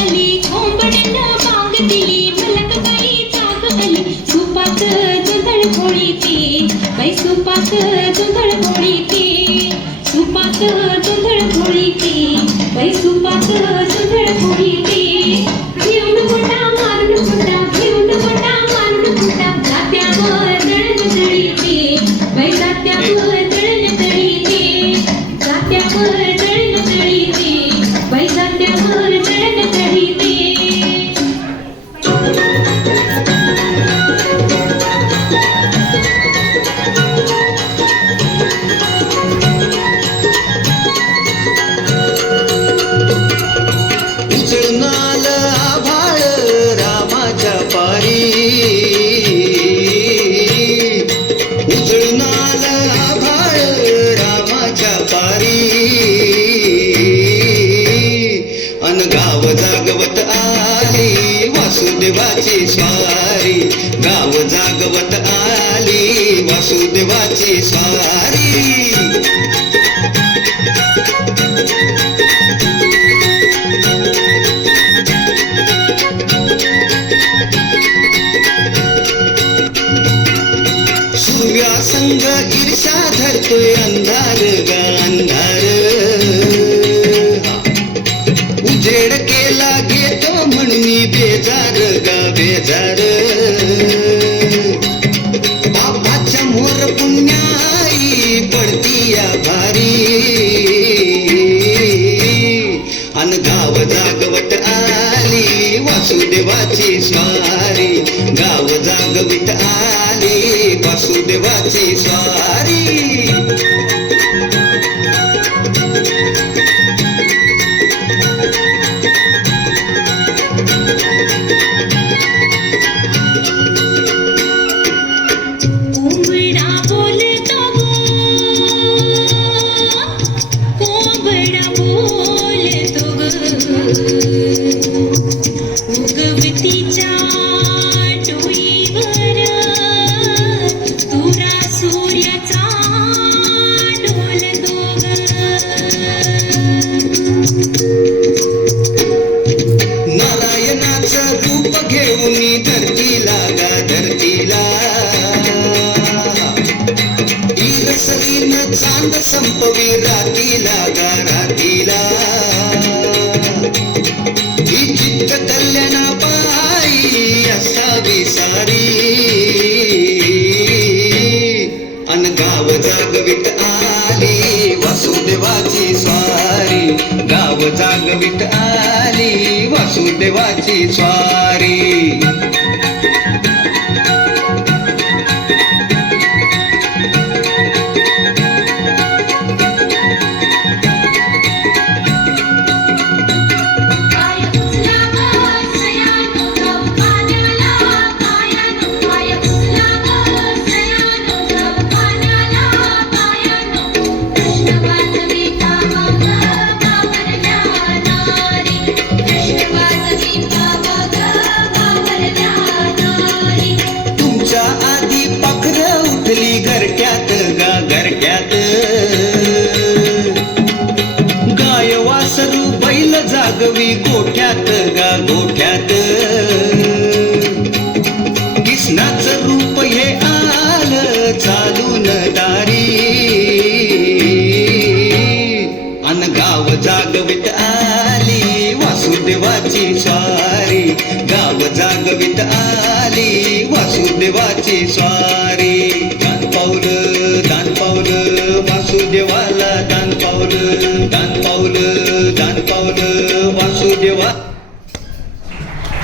आली कोंबड्यानं बांग दिली मलकबाई जाग आली सुपात जोंधळ घोळीते बाई सुपात जोंधळ घोळीते सुपात जोंधळ घोळीते बाई सुपात जोंधळ घोळीते घेऊन गोटा मारून गोटा घेऊन गोटा मारून गोटा जात्यावर दळण दळीते बाई जात्यावर दळण दळीते जात्यावर दळण दळीते बाई जात्यावर दळण दळीते उजळणाल आभाळ रामाच्या पारी उजळणाल आभाळ रामाच्या पारी अन गाव जागवत आली वासुदेवाची स्वारी गाव जागवत आली वासुदेवाची स्वारी सूर्यासंग ईर्षा धरतोय अंधार ग अंधार उजेड केला घेतो म्हणून बेजार ग बेजार बापाच्या मोर पुण्याई पडती या भारी अन गाव जागवत आली वासुदेवाची स्वारी गाव जागवित आली वासुदेवाची स्वारी कोंबडा बोलतो कोंबडा बोलतो उगवतीच्या डोईवर तुरा सूर्याचा डोलतो नारायणाचं रूप घेऊन धरतीला गा धरतीला ईरसरीन चांद संपवी रातीला गा रातीला ही चित्त कल्याणा पायी असावी सारी अन गाव जागवित आली वासुदेवाची स्वारी गाव जागवित आली वासुदेवाची स्वारी पाय पुसला ग सयानो ग पाण्याला पायानो पाय पुसला ग सयानो ग पाण्याला पायानो कृष्ण वाजवी कावा ग बावरल्या नारी कृष्ण वाजवी कावा ग बावरल्या नारी तुमच्या आधी पाखरं उठली घरट्यात गा घरट्यात गाय वासरू बैल जागवी गोठ्यात गा गोठ्यात कृष्णाचं रूप हे आलं चालून दारी अन गाव जागवित आली वासुदेवाची स्वारी गाव जागवित आली वासुदेवाची स्वारी